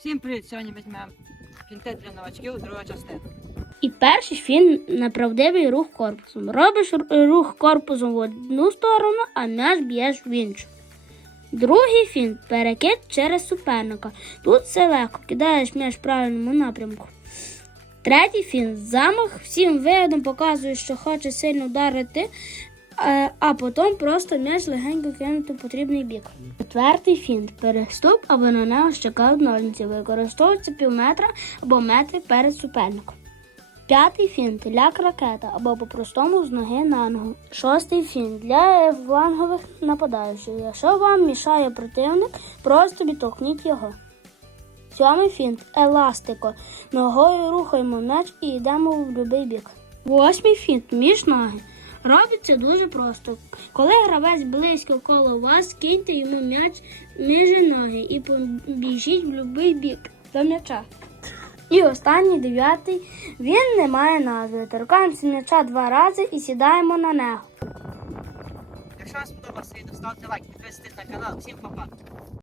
Всім привіт! Сьогодні візьмемо фінтет для новачків, друга частина. І перший фін на правдивий рух корпусом. Робиш рух корпусом в одну сторону, а м'яч б'єш в іншу. Другий фін перекид через суперника. Тут все легко, кидаєш м'яч в правильному напрямку. Третій фін замах всім виглядом показує, що хоче сильно вдарити, а потім просто м'яч легенько кинути в потрібний бік. Четвертий фінт переступ або на нього чекають ножниці. Використовується пів метра або метри перед суперником. П'ятий фінт ляк ракета або по-простому з ноги на ногу. Шостий фінт для флангових нападаючих. Якщо вам мішає противник, просто відтолкніть його. Сьомий фінт еластико. Ногою рухаємо м'яч і йдемо в будь-який бік. Восьмий фінт між ноги. Робиться дуже просто. Коли гравець близько коло вас, киньте йому м'яч між ноги і побіжіть в будь-який бік до м'яча. І останній дев'ятий. Він не має назви. Торкаємося м'яча два рази і сідаємо на нього. Якщо вам сподобався відео, ставте лайк, підписуйтесь на канал. Всім па-па!